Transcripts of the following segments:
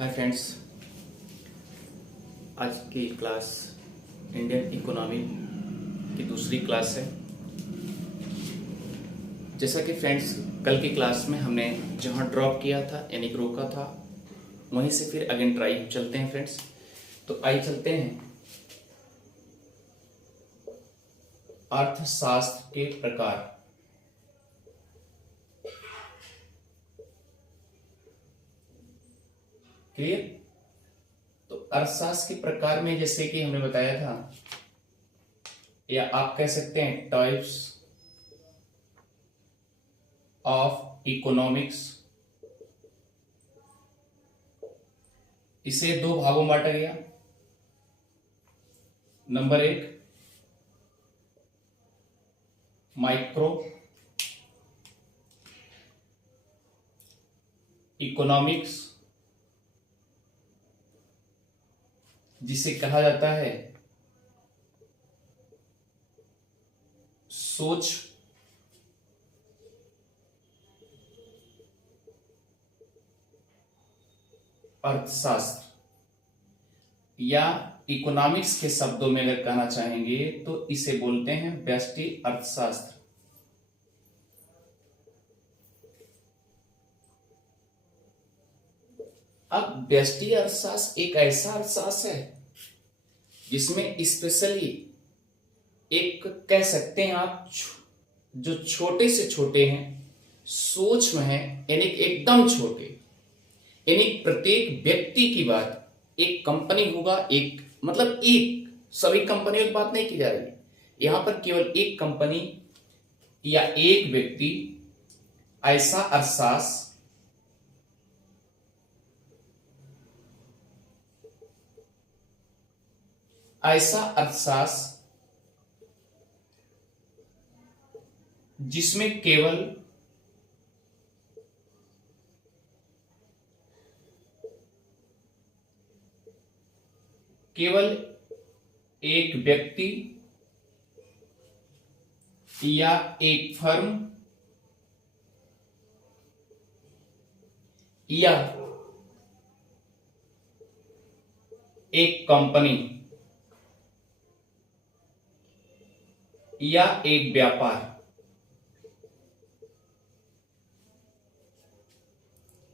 Hi friends, आज की class Indian economy की दूसरी क्लास है। जैसा कि फ्रेंड्स कल की क्लास में हमने जहां ड्रॉप किया था यानी कि रोका था, वहीं से फिर अगेन ट्राई चलते हैं फ्रेंड्स। तो आइए चलते हैं अर्थशास्त्र के प्रकार। क्लियर? तो अर्थशास्त्र के प्रकार में जैसे कि हमने बताया था, या आप कह सकते हैं टाइप्स ऑफ इकोनॉमिक्स, इसे दो भागों में बांटा गया। नंबर एक, माइक्रो इकोनॉमिक्स, जिसे कहा जाता है सूक्ष्म अर्थशास्त्र, या इकोनॉमिक्स के शब्दों में अगर कहना चाहेंगे तो इसे बोलते हैं व्यष्टि अर्थशास्त्र। अब व्यष्टि अर्थशास्त्र एक ऐसा अर्थशास्त्र है जिसमें स्पेशली एक कह सकते हैं आप जो छोटे से छोटे हैं, सूक्ष्म हैं, यानी एकदम छोटे, यानी प्रत्येक व्यक्ति की बात, एक कंपनी होगा, एक मतलब एक सभी कंपनियों की बात नहीं की जा रही है यहां पर, केवल एक कंपनी या एक व्यक्ति, ऐसा अर्थशास्त्र जिसमें केवल एक व्यक्ति या एक फर्म या एक कंपनी या एक व्यापार।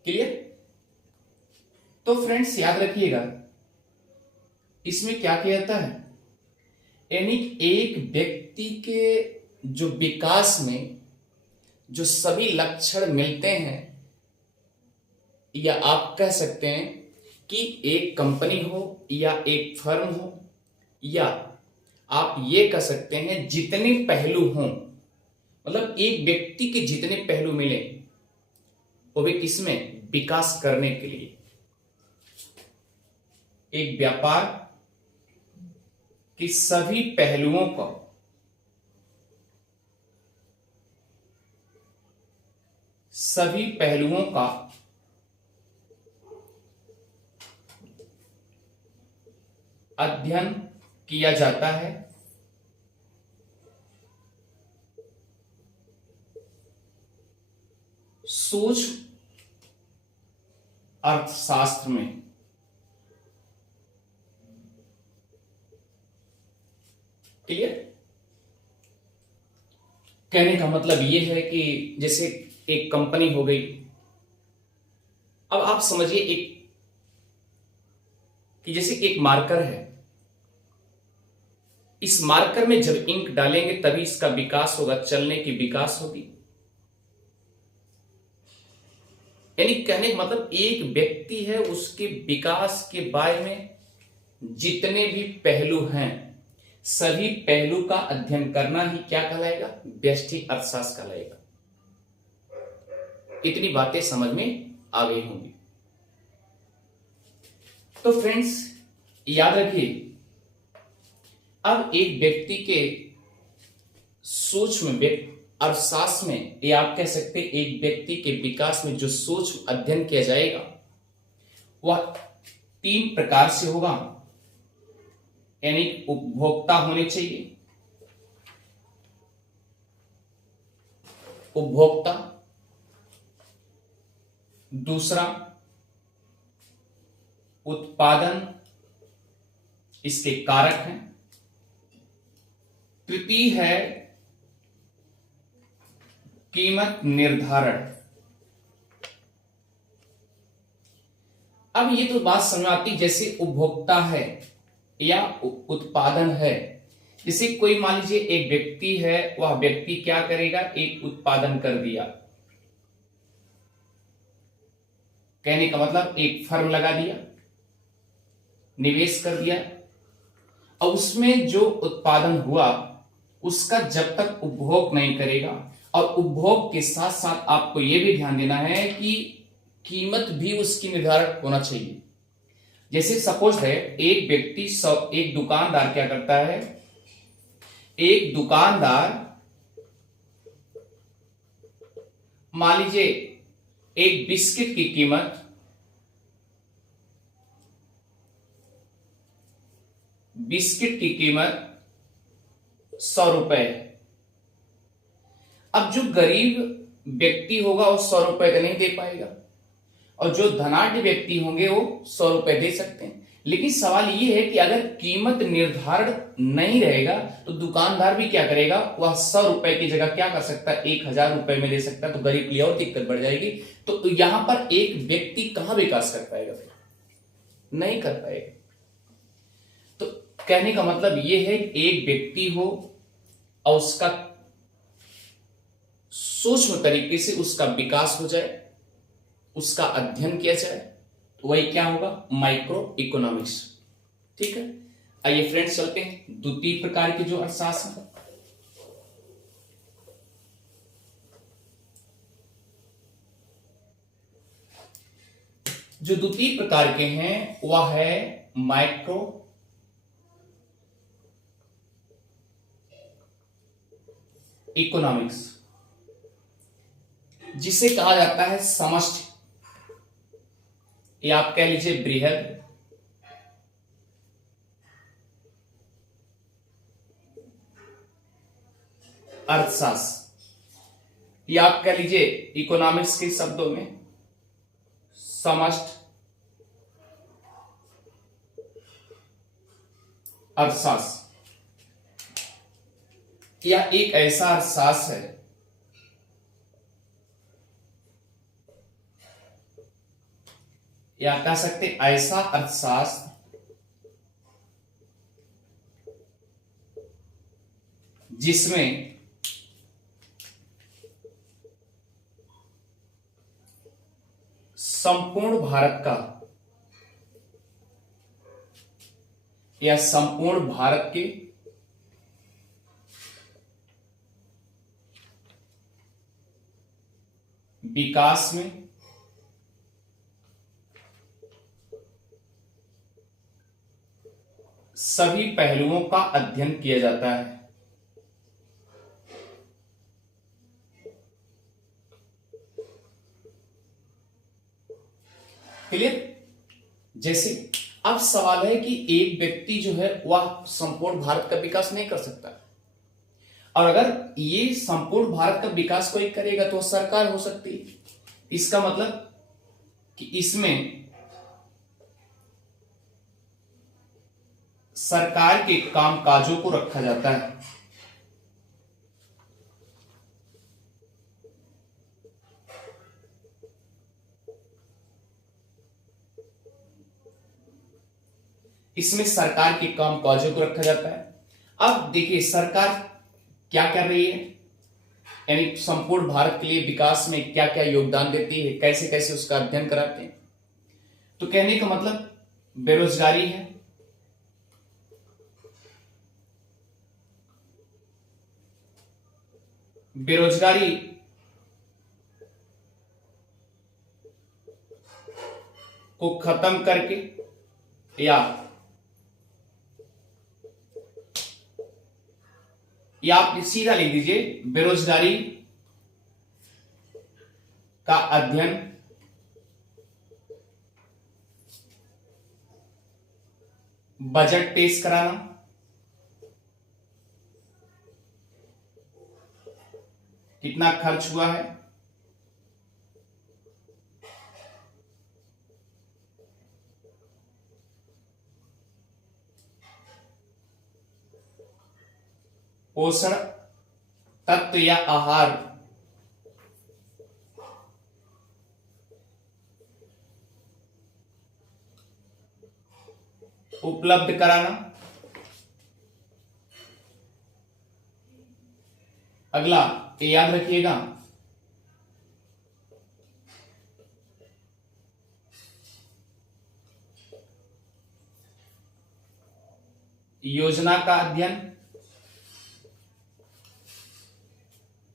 क्लियर? तो फ्रेंड्स याद रखिएगा, इसमें क्या किया जाता है, यानी एक व्यक्ति के जो विकास में जो सभी लक्षण मिलते हैं, या आप कह सकते हैं कि एक कंपनी हो या एक फर्म हो, या आप ये कह सकते हैं जितने पहलू हों, मतलब एक व्यक्ति के जितने पहलू मिले वो भी किसमें, विकास करने के लिए। एक व्यापार के सभी पहलुओं का अध्ययन किया जाता है सूक्ष्म अर्थशास्त्र में। क्लियर? कहने का मतलब यह है कि जैसे एक कंपनी हो गई, अब आप समझिए एक कि जैसे एक मार्कर है, इस मार्कर में जब इंक डालेंगे तभी इसका विकास होगा, चलने की विकास होगी। यानी कहने का मतलब एक व्यक्ति है, उसके विकास के बारे में जितने भी पहलू हैं, सभी पहलू का अध्ययन करना ही क्या कहलाएगा, व्यष्टि अर्थशास्त्र कहलाएगा। इतनी बातें समझ में आ गई होंगी। तो फ्रेंड्स याद रखिए, अब एक व्यक्ति के सूक्ष्म अर्थशास्त्र में, या आप कह सकते हैं एक व्यक्ति के विकास में जो सूक्ष्म अध्ययन किया जाएगा वह तीन प्रकार से होगा। यानी उपभोक्ता होने चाहिए, उपभोक्ता, दूसरा उत्पादन इसके कारक हैं। तृतीय है कीमत निर्धारण। अब ये तो बात समझ आती, जैसे उपभोक्ता है या उत्पादन है। जैसे कोई मान लीजिए एक व्यक्ति है, वह व्यक्ति क्या करेगा, एक उत्पादन कर दिया, कहने का मतलब एक फर्म लगा दिया, निवेश कर दिया, और उसमें जो उत्पादन हुआ उसका जब तक उपभोग नहीं करेगा, और उपभोग के साथ साथ आपको यह भी ध्यान देना है कि कीमत भी उसकी निर्धारित होना चाहिए। जैसे सपोज है एक व्यक्ति एक दुकानदार क्या करता है, एक दुकानदार मान लीजिए एक बिस्किट की कीमत 100 रुपए है। अब जो गरीब व्यक्ति होगा वो 100 रुपए का नहीं दे पाएगा, और जो धनाढ्य व्यक्ति होंगे वो 100 रुपए दे सकते हैं। लेकिन सवाल ये है कि अगर कीमत निर्धारण नहीं रहेगा तो दुकानदार भी क्या करेगा, वह 100 रुपए की जगह क्या कर सकता है, 1000 रुपए में दे सकता है, तो गरीब के लिए और दिक्कत बढ़ जाएगी। तो यहां पर एक व्यक्ति कहां विकास कर पाएगा, फिर नहीं कर पाएगा। तो कहने का मतलब यह है कि एक व्यक्ति हो और उसका सूक्ष्म तरीके से उसका विकास हो जाए, उसका अध्ययन किया जाए, तो वही क्या होगा, माइक्रो इकोनॉमिक्स। ठीक है, आइए फ्रेंड्स चलते हैं द्वितीय प्रकार के जो अर्थशास्त्र है। जो द्वितीय प्रकार के हैं वह है माइक्रो इकोनॉमिक्स, जिसे कहा जाता है समष्टि, या आप कह लीजिए बृहद अर्थशास्त्र, या आप कह लीजिए इकोनॉमिक्स के शब्दों में समष्टि अर्थशास्त्र। यह एक ऐसा अर्थशास्त्र है या कह सकते ऐसा अर्थशास्त्र जिसमें संपूर्ण भारत का या संपूर्ण भारत के विकास में सभी पहलुओं का अध्ययन किया जाता है। क्लियर? जैसे अब सवाल है कि एक व्यक्ति जो है वह संपूर्ण भारत का विकास नहीं कर सकता, और अगर ये संपूर्ण भारत का विकास कोई करेगा तो सरकार हो सकती है। इसका मतलब कि इसमें सरकार के कामकाजों को रखा जाता है। इसमें सरकार के कामकाजों को रखा जाता है। अब देखिए सरकार क्या कर रही है, यानी संपूर्ण भारत के लिए विकास में क्या क्या योगदान देती है, कैसे कैसे उसका अध्ययन कराते हैं। तो कहने का मतलब बेरोजगारी है, बेरोजगारी को खत्म करके या आप सीधा लिख दीजिए बेरोजगारी का अध्ययन बजट पेश कराना, कितना खर्च हुआ है, पोषण तत्व या आहार उपलब्ध कराना। अगला ये याद रखिएगा, योजना का अध्ययन।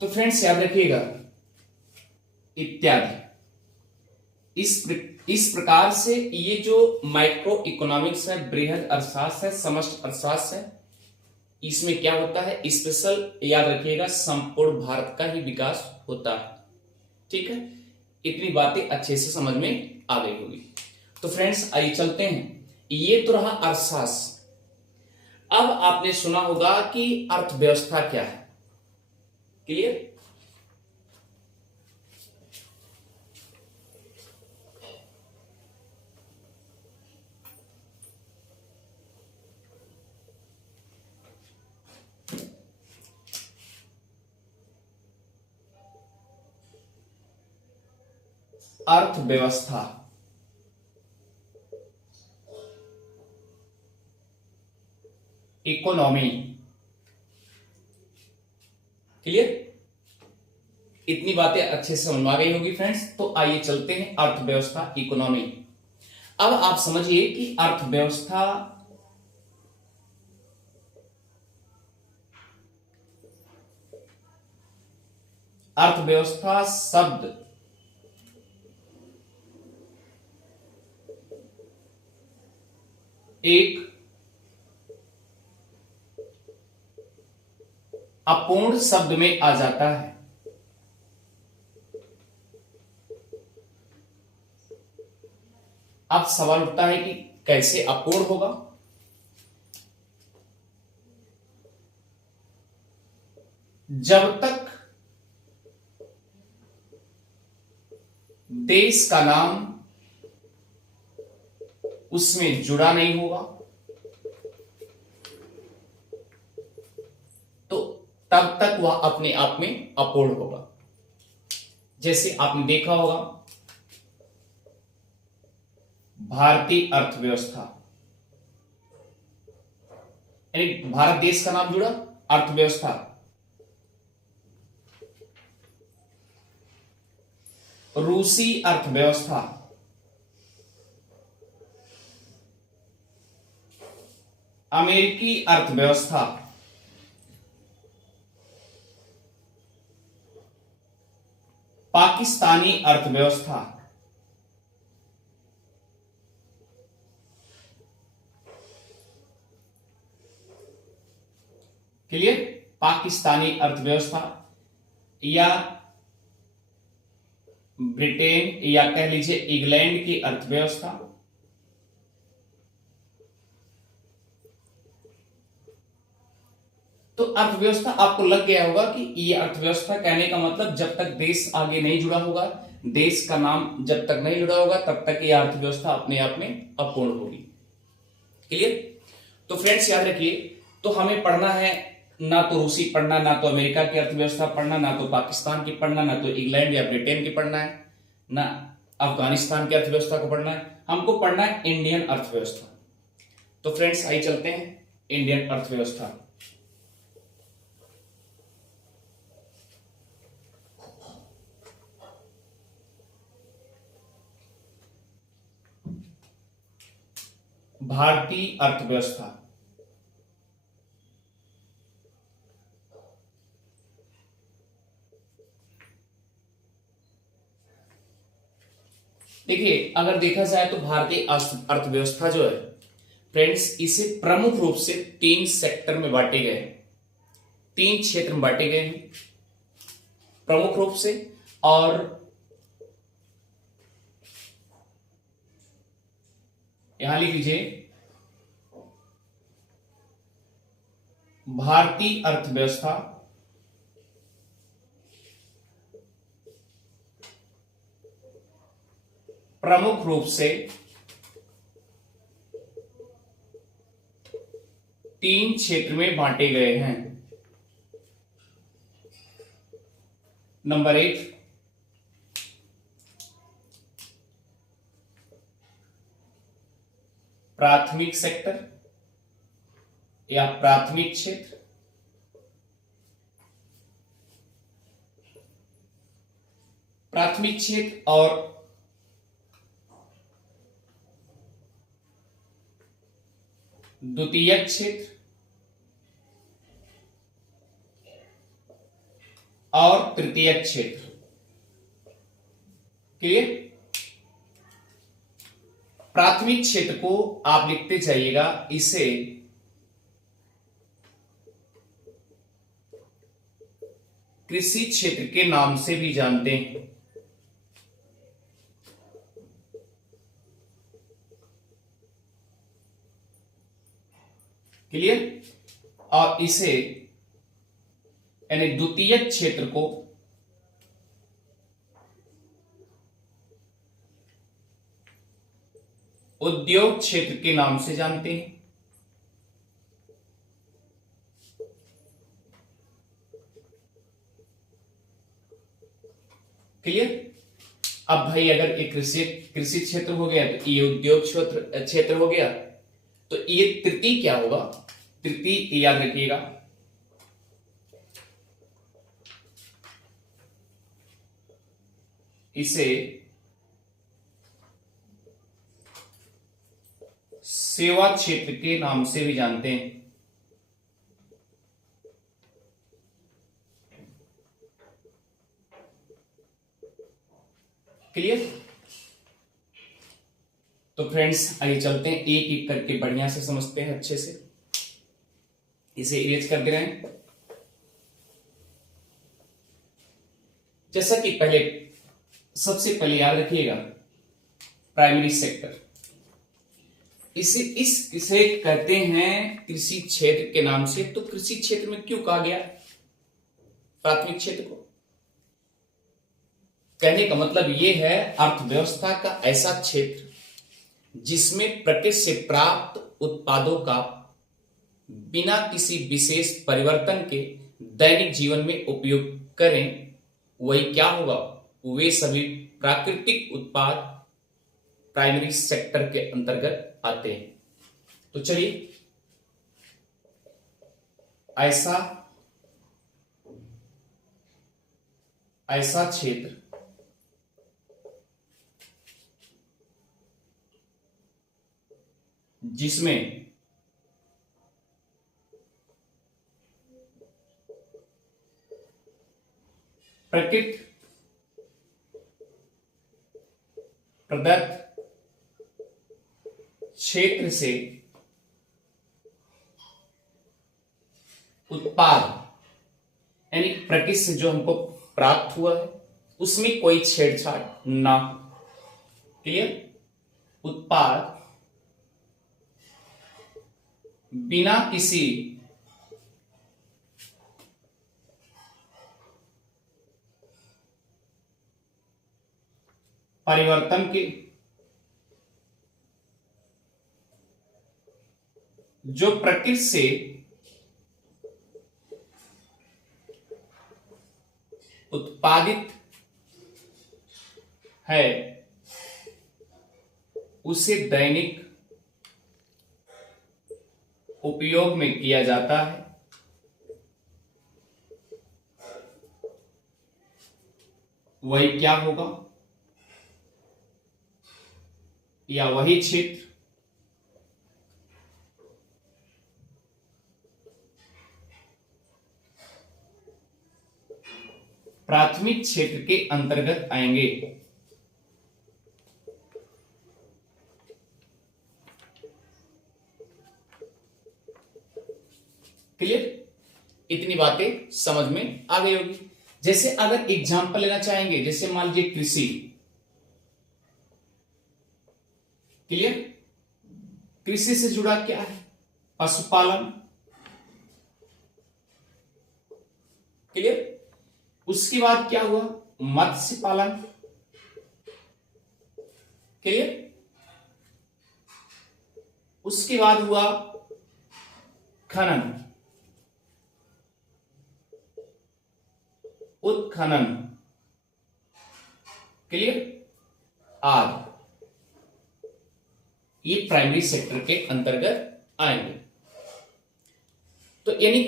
तो फ्रेंड्स याद रखिएगा, इत्यादि। इस प्रकार से ये जो माइक्रो इकोनॉमिक्स है, बृहद अर्थशास्त्र है, समष्टि अर्थशास्त्र है, इसमें क्या होता है, स्पेशल याद रखिएगा, संपूर्ण भारत का ही विकास होता है। ठीक है, इतनी बातें अच्छे से समझ में आ गई होगी। तो फ्रेंड्स आइए चलते हैं, ये तो रहा अर्थशास्त्र। अब आपने सुना होगा कि अर्थव्यवस्था क्या है। क्लियर? अर्थव्यवस्था इकोनॉमी। क्लियर? इतनी बातें अच्छे से समझ आ गई होगी फ्रेंड्स। तो आइए चलते हैं अर्थव्यवस्था इकोनॉमी। अब आप समझिए कि अर्थव्यवस्था शब्द एक अपूर्ण शब्द में आ जाता है। अब सवाल उठता है कि कैसे अपूर्ण होगा। जब तक देश का नाम उसमें जुड़ा नहीं होगा, तो तब तक वह अपने आप में अपूर्ण होगा। जैसे आपने देखा होगा भारतीय अर्थव्यवस्था, यानी भारत देश का नाम जुड़ा, अर्थव्यवस्था। रूसी अर्थव्यवस्था, अमेरिकी अर्थव्यवस्था, पाकिस्तानी अर्थव्यवस्था, क्लियर? पाकिस्तानी अर्थव्यवस्था या ब्रिटेन या कह लीजिए इंग्लैंड की अर्थव्यवस्था, तो अर्थव्यवस्था आपको लग गया होगा कि ये अर्थव्यवस्था कहने का मतलब जब तक देश आगे नहीं जुड़ा होगा, देश का नाम जब तक नहीं जुड़ा होगा, तब तक ये अर्थव्यवस्था अपने आप में अपूर्ण होगी। क्लियर? तो फ्रेंड्स याद रखिए, तो हमें पढ़ना है, ना तो रूसी पढ़ना, ना तो अमेरिका की अर्थव्यवस्था पढ़ना, ना तो पाकिस्तान की पढ़ना, ना तो इंग्लैंड या ब्रिटेन की पढ़ना है, ना अफगानिस्तान की अर्थव्यवस्था को पढ़ना है। हमको पढ़ना है इंडियन अर्थव्यवस्था। तो फ्रेंड्स आइए चलते हैं इंडियन अर्थव्यवस्था। भारतीय अर्थव्यवस्था, देखिए अगर देखा जाए तो भारतीय अर्थव्यवस्था जो है फ्रेंड्स, इसे प्रमुख रूप से 3 सेक्टर में बांटे गए हैं, 3 क्षेत्र में बांटे गए हैं प्रमुख रूप से। और यहां लिख लीजिए, भारतीय अर्थव्यवस्था प्रमुख रूप से 3 क्षेत्र में बांटे गए हैं। नंबर 8, प्राथमिक सेक्टर या प्राथमिक क्षेत्र। प्राथमिक क्षेत्र और द्वितीयक क्षेत्र और तृतीयक क्षेत्र। क्लियर? प्राथमिक क्षेत्र को आप लिखते जाइएगा, इसे कृषि क्षेत्र के नाम से भी जानते हैं। क्लियर? और इसे यानी द्वितीयक क्षेत्र को उद्योग क्षेत्र के नाम से जानते हैं। क्लियर? अब भाई अगर ये कृषि क्षेत्र हो गया तो ये उद्योग क्षेत्र हो गया, तो ये तृतीय क्या होगा? तृतीय याद रखिएगा, इसे सेवा क्षेत्र के नाम से भी जानते हैं। क्लियर? तो फ्रेंड्स आइए चलते हैं, एक एक करके बढ़िया से समझते हैं, अच्छे से इसे इरेज कर दे रहे हैं। जैसा कि पहले सबसे पहले याद रखिएगा प्राइमरी सेक्टर, इसे कहते हैं कृषि क्षेत्र के नाम से। तो कृषि क्षेत्र में क्यों कहा गया प्राथमिक क्षेत्र को? कहने का मतलब यह है अर्थव्यवस्था का ऐसा क्षेत्र जिसमें प्रकृति से प्राप्त उत्पादों का बिना किसी विशेष परिवर्तन के दैनिक जीवन में उपयोग करें, वही क्या होगा? वे सभी प्राकृतिक उत्पाद प्राइमरी सेक्टर के अंतर्गत आते हैं। तो चलिए, ऐसा क्षेत्र जिसमें प्रकृति प्रदत्त क्षेत्र से उत्पाद यानी प्रकृति से जो हमको प्राप्त हुआ है उसमें कोई छेड़छाड़ ना हो। क्लियर? उत्पाद बिना किसी परिवर्तन के जो प्रकृति से उत्पादित है उसे दैनिक उपयोग में किया जाता है। वही क्या होगा? या वही क्षेत्र प्राथमिक क्षेत्र के अंतर्गत आएंगे। क्लियर? इतनी बातें समझ में आ गई होगी। जैसे अगर एग्जांपल लेना चाहेंगे, जैसे मान लीजिए कृषि। क्लियर? कृषि से जुड़ा क्या है? पशुपालन। क्लियर? उसके बाद क्या हुआ? मत्स्य पालन। क्लियर? उसके बाद हुआ खनन, उत्खनन। क्लियर? आदि ये प्राइमरी सेक्टर के अंतर्गत आएंगे। तो यानी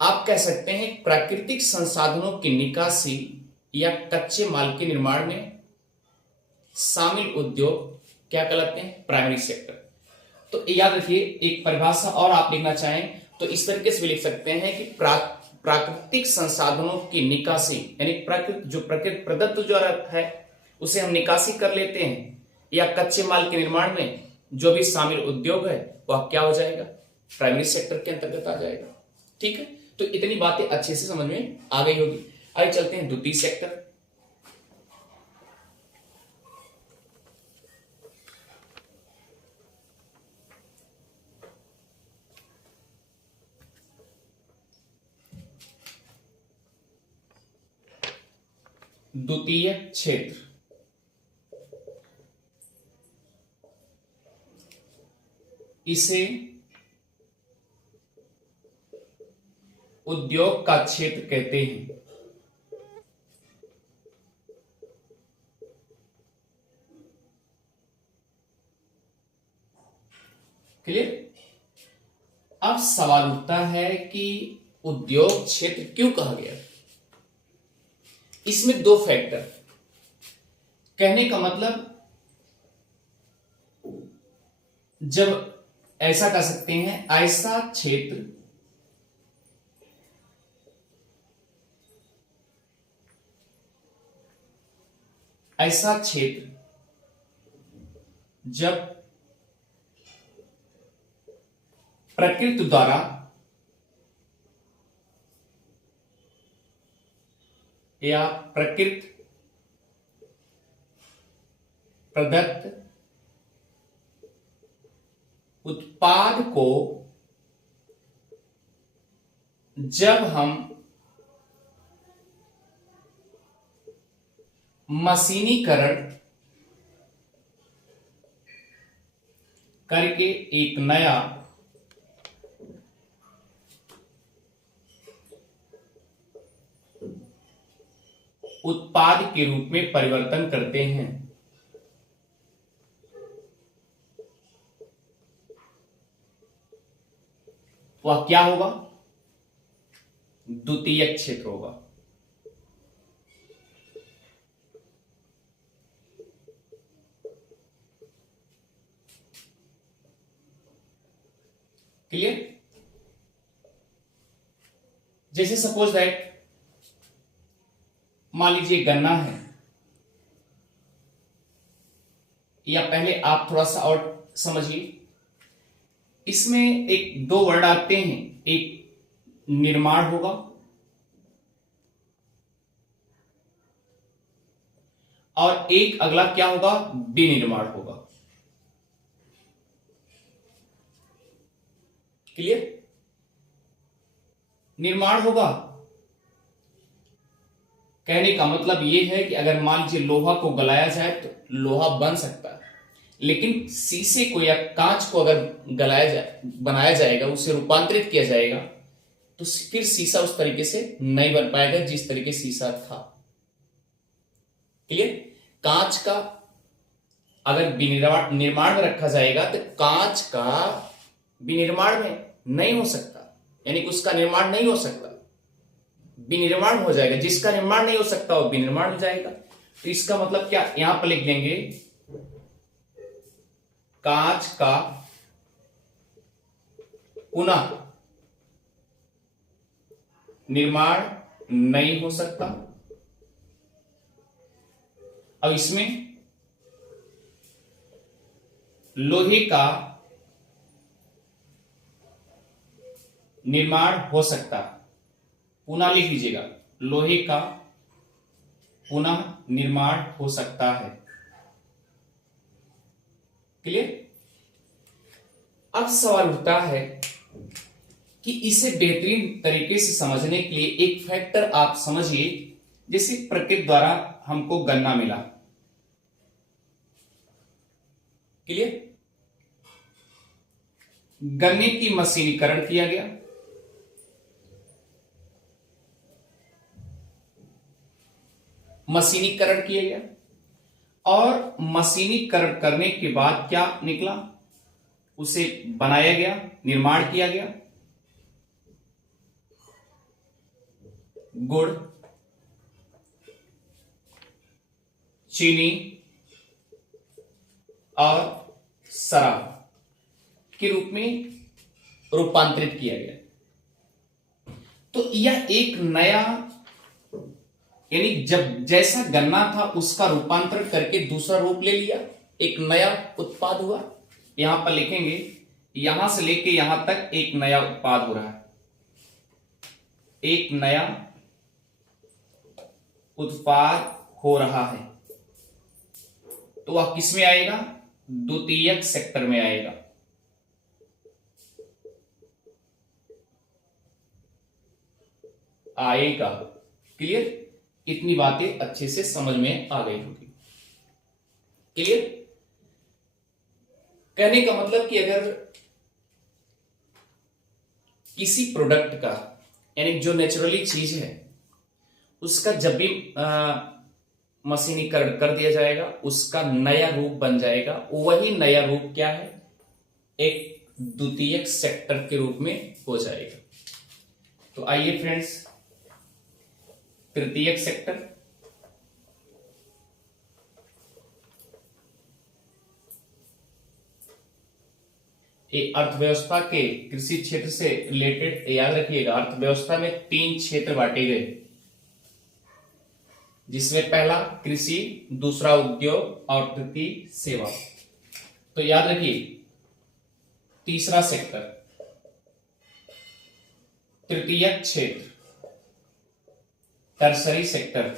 आप कह सकते हैं प्राकृतिक संसाधनों की निकासी या कच्चे माल के निर्माण में शामिल उद्योग क्या कहलाते हैं? Primary sector. तो याद रखिए, एक परिभाषा और आप लिखना चाहें तो इस तरीके से भी लिख सकते हैं कि प्राकृतिक संसाधनों की निकासी, यानी प्रकृति प्रदत्त जो है उसे हम निकासी कर लेते हैं, या कच्चे माल के निर्माण में जो भी शामिल उद्योग है वह क्या हो जाएगा? प्राइमरी सेक्टर के अंतर्गत आ जाएगा। ठीक है, तो इतनी बातें अच्छे से समझ में आ गई होगी। आइए चलते हैं द्वितीय सेक्टर। द्वितीय क्षेत्र, इसे उद्योग का क्षेत्र कहते हैं। क्लियर? अब सवाल उठता है कि उद्योग क्षेत्र क्यों कहा गया? इसमें दो फैक्टर, कहने का मतलब जब ऐसा कह सकते हैं, ऐसा क्षेत्र जब प्रकृति द्वारा या प्रकृति प्रदत्त उत्पाद को जब हम मशीनीकरण करके एक नया उत्पाद के रूप में परिवर्तन करते हैं, वह क्या होगा? द्वितीय क्षेत्र होगा। क्लियर? जैसे सपोज दैट, मान लीजिए गन्ना है, या पहले आप थोड़ा सा और समझिए, इसमें एक दो वर्ड आते हैं, एक निर्माण होगा और एक अगला क्या होगा? विनिर्माण होगा। क्लियर? निर्माण होगा, कहने का मतलब यह है कि अगर मान लीजिए लोहा को गलाया जाए तो लोहा बन सकता है, लेकिन शीशे को या कांच को अगर गलाया जाए, बनाया जाएगा, उसे रूपांतरित किया जाएगा, तो फिर शीशा उस तरीके से नहीं बन पाएगा जिस तरीके शीशा था। क्लियर? कांच का अगर निर्माण में रखा जाएगा तो कांच का विनिर्माण में नहीं हो सकता, यानी कि उसका निर्माण नहीं हो सकता, विनिर्माण हो जाएगा। जिसका निर्माण नहीं हो सकता वो विनिर्माण हो जाएगा। तो इसका मतलब क्या, यहां पर लिख देंगे कांच का पुनः निर्माण नहीं हो सकता। अब इसमें लोहे का निर्माण हो सकता, पुनः लिख लीजिएगा, लोहे का पुनः निर्माण हो सकता है। क्लियर? अब सवाल उठता है कि इसे बेहतरीन तरीके से समझने के लिए एक फैक्टर आप समझिए, जैसे प्रकृति द्वारा हमको गन्ना मिला। क्लियर? गन्ने की मशीनीकरण किया गया, मशीनीकरण किया गया, और मशीनीकरण करने के बाद क्या निकला, उसे बनाया गया, निर्माण किया गया। गुड़, चीनी और शराब के रूप में रूपांतरित किया गया। तो यह एक नया, यानी जब जैसा गन्ना था उसका रूपांतरण करके दूसरा रूप ले लिया, एक नया उत्पाद हुआ। यहां पर लिखेंगे, यहां से लेके यहां तक एक नया उत्पाद हो रहा है, एक नया उत्पाद हो रहा है। तो वह किस में आएगा, द्वितीयक सेक्टर में आएगा। आएगा। क्लियर? इतनी बातें अच्छे से समझ में आ गई होगी। क्लियर? कहने का मतलब कि अगर किसी प्रोडक्ट का, यानी जो नेचुरली चीज है उसका जब भी मशीनीकरण कर दिया जाएगा, उसका नया रूप बन जाएगा। वही नया रूप क्या है, एक द्वितीयक सेक्टर के रूप में हो जाएगा। तो आइए फ्रेंड्स, तृतीयक सेक्टर। ये अर्थव्यवस्था के कृषि क्षेत्र से रिलेटेड, याद रखिएगा अर्थव्यवस्था में 3 क्षेत्र बांटे गए, जिसमें पहला कृषि, दूसरा उद्योग और तृतीय सेवा। तो याद रखिए, तीसरा सेक्टर तृतीयक क्षेत्र, टर्सरी सेक्टर।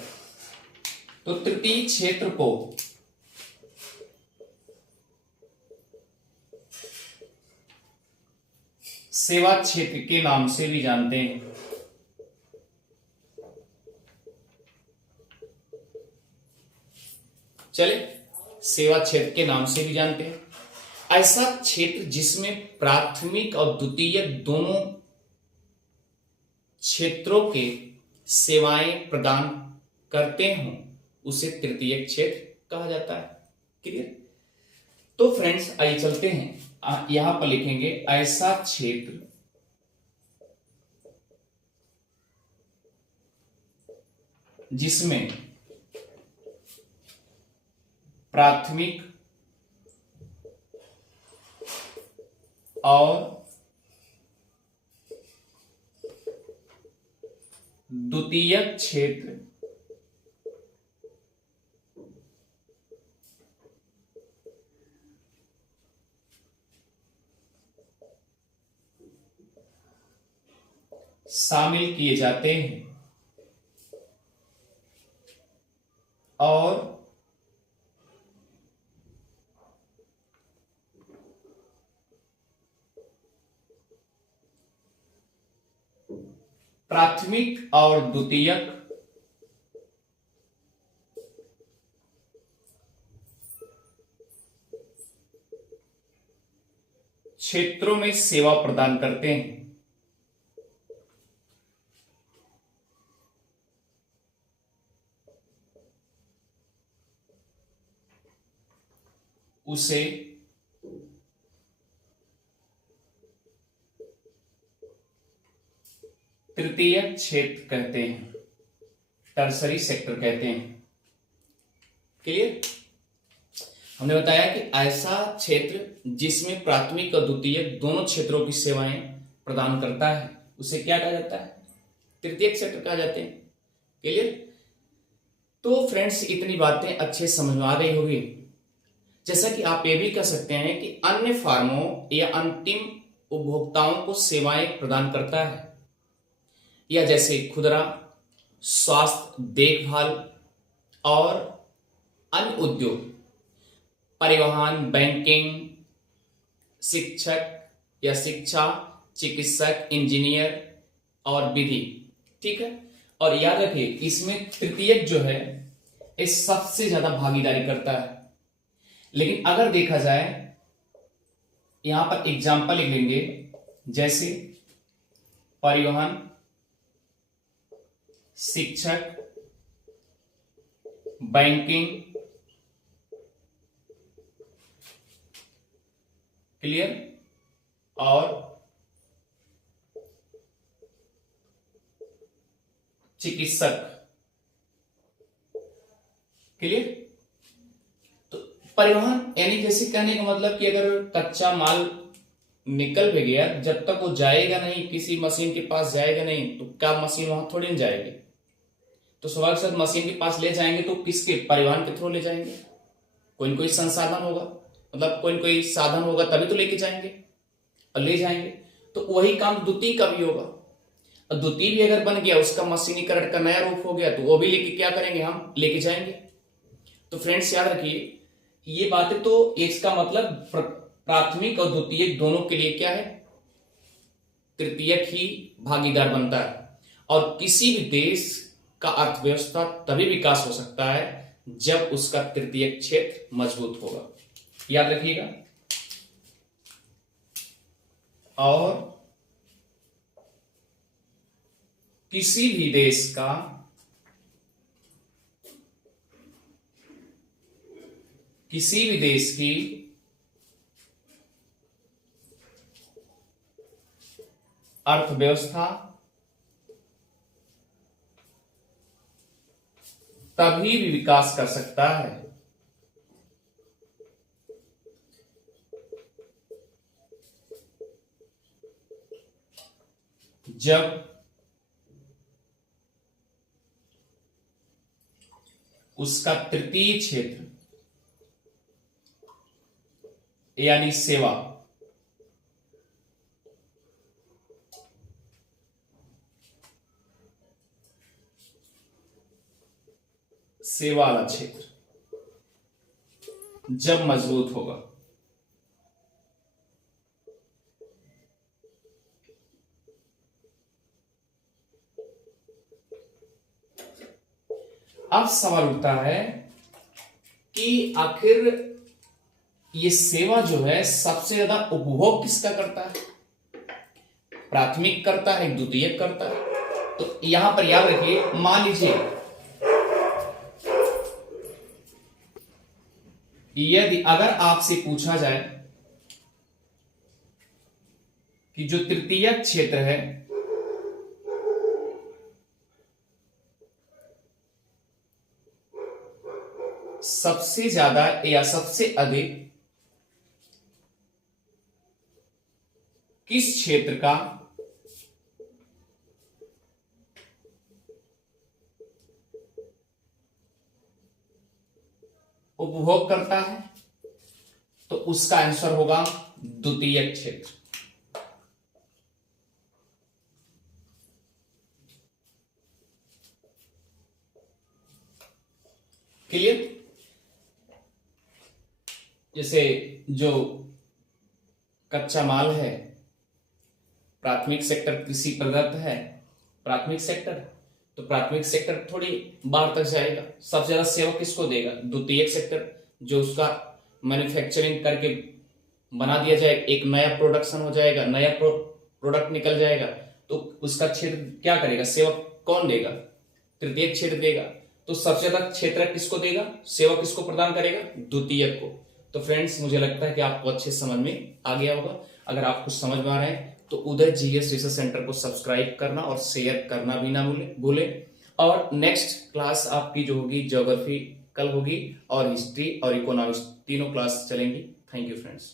तो तृतीय क्षेत्र को सेवा क्षेत्र के नाम से भी जानते हैं। चले, सेवा क्षेत्र के नाम से भी जानते हैं। ऐसा क्षेत्र जिसमें प्राथमिक और द्वितीयक दोनों क्षेत्रों के सेवाएं प्रदान करते हों, उसे तृतीयक क्षेत्र कहा जाता है। क्लियर? तो फ्रेंड्स आइए चलते हैं, यहां पर लिखेंगे ऐसा क्षेत्र जिसमें प्राथमिक और द्वितीयक क्षेत्र शामिल किए जाते हैं और प्राथमिक और द्वितीयक क्षेत्रों में सेवा प्रदान करते हैं। उसे तृतीयक क्षेत्र कहते हैं, टर्सरी सेक्टर कहते हैं। क्लियर? हमने बताया कि ऐसा क्षेत्र जिसमें प्राथमिक और द्वितीयक दोनों क्षेत्रों की सेवाएं प्रदान करता है, उसे क्या कहा जाता है, तृतीयक क्षेत्र कहा जाते हैं। क्लियर? तो फ्रेंड्स इतनी बातें अच्छे समझ में आ गई होगी। जैसा कि आप ये भी कह सकते हैं कि अन्य फार्मों या अंतिम उपभोक्ताओं को सेवाएं प्रदान करता है, या जैसे खुदरा, स्वास्थ्य देखभाल और अन्य उद्योग, परिवहन, बैंकिंग, शिक्षक या शिक्षा, चिकित्सक, इंजीनियर और विधि। ठीक है? और याद रखिए इसमें तृतीयक जो है इस सबसे ज्यादा भागीदारी करता है। लेकिन अगर देखा जाए, यहां पर एग्जाम्पल लिख लेंगे, जैसे परिवहन, शिक्षक, बैंकिंग क्लियर, और चिकित्सक, क्लियर। तो परिवहन यानी जैसे कहने का मतलब कि अगर कच्चा माल निकल भी गया, जब तक वो जाएगा नहीं, किसी मशीन के पास जाएगा नहीं, तो क्या मशीन वहां थोड़ी ना जाएगी। तो स्वाभाविक साथ मशीन के पास ले जाएंगे तो किसके, परिवहन के थ्रू ले जाएंगे। कोई न कोई संसाधन होगा, मतलब कोई न कोई साधन होगा, तभी तो लेके जाएंगे और ले जाएंगे। तो वही काम द्वितीय का भी होगा। और द्वितीय भी अगर बन गया, उसका मशीनीकरण का नया रूप हो गया, तो वो भी लेके क्या करेंगे, हम लेके जाएंगे। तो फ्रेंड्स याद रखिए, ये बातें तो इसका मतलब प्राथमिक और द्वितीयक दोनों के लिए क्या है, तृतीयक ही भागीदार बनता है। और किसी भी देश का अर्थव्यवस्था तभी विकास हो सकता है जब उसका तृतीयक क्षेत्र मजबूत होगा, याद रखिएगा। और किसी भी देश का किसी भी देश की अर्थव्यवस्था तभी भी विकास कर सकता है जब उसका तृतीय क्षेत्र यानी सेवा वाला क्षेत्र जब मजबूत होगा। अब सवाल उठता है कि आखिर ये सेवा जो है सबसे ज्यादा उपभोग किसका करता है, प्राथमिक करता है, द्वितीयक करता है। तो यहां पर याद रखिए, मान लीजिए यदि अगर आपसे पूछा जाए कि जो तृतीयक क्षेत्र है सबसे ज्यादा या सबसे अधिक किस क्षेत्र का उपभोग करता है, तो उसका आंसर होगा द्वितीयक क्षेत्र। क्लियर। जैसे जो कच्चा माल है, प्राथमिक सेक्टर कृषि प्रदत्त है, प्राथमिक सेक्टर, तो प्राथमिक सेक्टर थोड़ी बाहर तक जाएगा। सबसे ज्यादा सेवा किसको देगा, द्वितीयक सेक्टर, जो उसका मैन्युफैक्चरिंग करके बना दिया जाए, एक नया प्रोडक्शन हो जाएगा, नया प्रोडक्ट निकल जाएगा, तो उसका क्षेत्र क्या करेगा, सेवा कौन देगा, तृतीयक क्षेत्र देगा। तो सबसे ज्यादा क्षेत्र किसको देगा, सेवा किसको प्रदान करेगा, द्वितीयक को। तो फ्रेंड्स मुझे लगता है कि आपको अच्छे समझ में आ गया होगा। अगर आप कुछ समझ में आ रहे हैं तो उदय जीएस रिसर्च सेंटर को सब्सक्राइब करना और शेयर करना भी ना भूले। और नेक्स्ट क्लास आपकी जो होगी ज्योग्राफी कल होगी, और हिस्ट्री और इकोनॉमिक्स तीनों क्लास चलेंगी। Thank you friends.